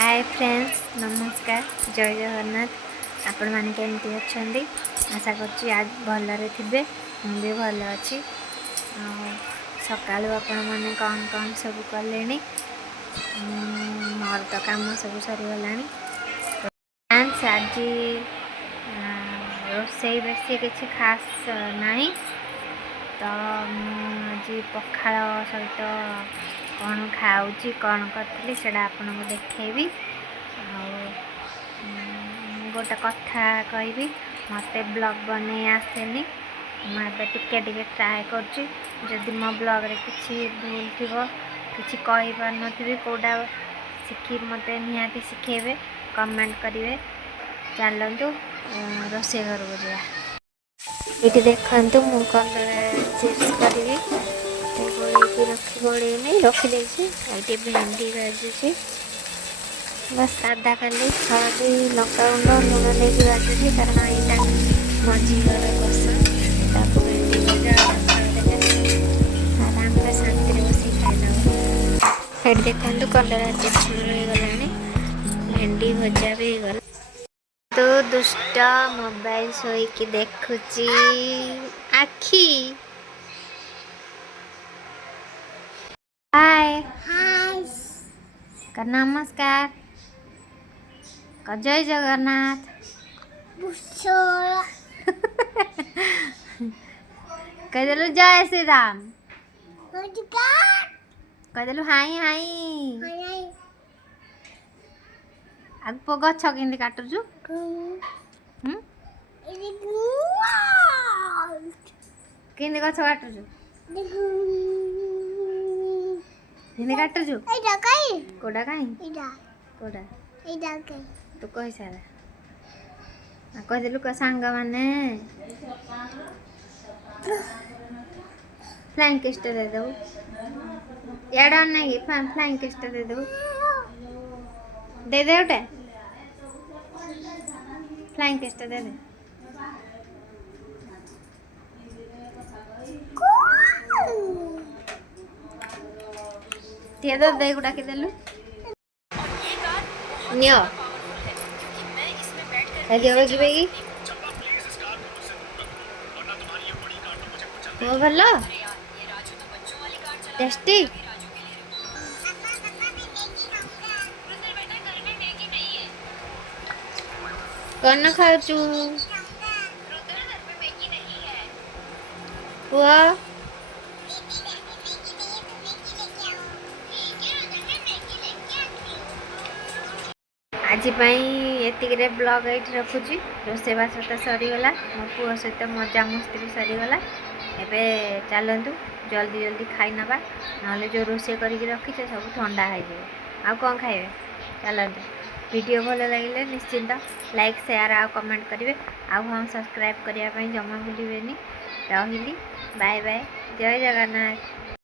Hi friends, नमस्कार, जय जगन्नाथ। आपण मैंने केमती अच्छा आशा कर आज भलरे थे। मुझे भल अच्छी। सका आपण मैंने कौन कौन सब कले मोर तो कम सब सरीगला। फ्रेंड्स आज रोसई बेसी किसी खास नहीं, तो आज पखाड़ सहित कौन खाऊँ कौन करी से आपको देखी। गोटे कथा कहि, मत ब्लॉग बन आसेनी। मुझे टिके ट्राए कर मो ब्लॉग रे किसी भूल थी कि पार नी कौटा शिखी मत निहाती शिखेबे कमेंट करेंगे। चलतु रोसे घर को जा। ये देखु मु चिप्स करी गोल रखी ये भेंडी भाजुची। बस सादा खाली हलदी लंका गुंड लुण नहीं भाजुची, कारण यहाँ मझी घर पसंद भेंडी भजा आराम से शांति बस खाई। ये देखो कलरा चिप्स गला, भेंडी भजा भी गला। तो दुष्ट मोबाइल शोक देखुची आखी। हाय नमस्कार, जय जगन्नाथ। कहदेलु जय श्री राम। कहदेलु हाई हाई। आग गछ के काटुचु कि गछ काटुचु काटुचु कोड़ा कोड़ा तू कही सारा कहदेलु सांग माने फ्लाइंग किस दे दो यार नहीं फ्लाइंग किस दे दो दे उठे फ्लाइंग किस दे दे। तो दे गुड़ा के देलु नियो की वो भल टेस्टी। कौन खाऊचु पुआ? आज ये ब्लॉग ये रखुची। रोसेबास तो सरीगला, मो पुओ सहित मजा मस्ती भी सरीगला। एबे चलतु जल्दी जल्दी खाई नवा, ना जो रोसे करके रखीचे सब ठंडा हो जाए। कौन खाइबे? चलतु वीडियो भल लगे निश्चिंत लाइक शेयर आ कमेंट करेंगे। हम सब्सक्राइब करने जमा भूलें। रही बाय बाय, जय जगन्नाथ।